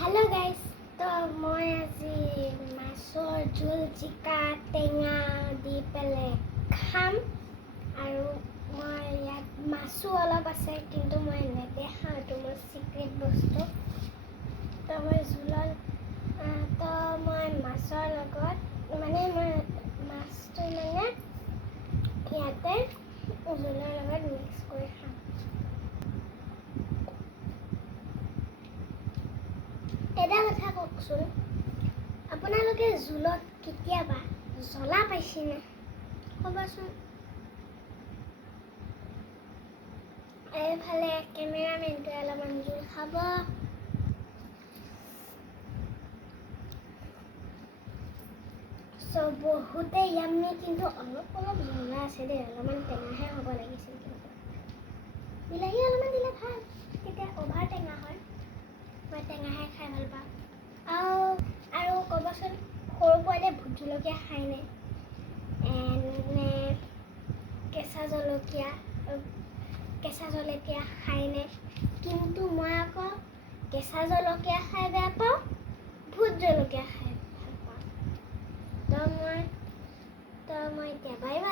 Hello guys, তো মই আজি মাছৰ জোল জিকা টেঙা দি পেলাই খাম আৰু মই ইয়াত মাছো অলপ আছে কিন্তু মই নেদেখাওঁ, এইটো মোৰ চিক্ৰেট বস্তু। তো মই জোলৰ তো মই মাছৰ লগত মানে মই মাছটো মানে ইয়াতে জোলৰ লগত মিক্স কৰি খাম। এটা কথা কওকচোন, আপোনালোকে জোলত কেতিয়াবা জ্বলা পাইছেনে? ক'বচোন। এইফালে কেমেৰামেনটোৱে অলপমান জোল খাব। বহুতে ইয়াম্মি, কিন্তু অলপ অলপ জ্বলা আছে দেই, অলপমান টেঙাহে হ'ব লাগিছিল। কিন্তু বিলাহী অলপমান দিলে ভাল, তেতিয়া অভাৰ টেঙা হয়। মই টেঙাহে খাই ভাল পাওঁ। আৰু ক'বচোন, সৰু পোৱালীয়ে ভোট জলকীয়া খায়নে? নে কেঁচা জলকীয়া খায়নে? কিন্তু মই আকৌ কেঁচা জলকীয়া খাই বেয়া পাওঁ, ভোট জলকীয়া খাই ভাল পাওঁ। তো মই এতিয়া বাই বাই।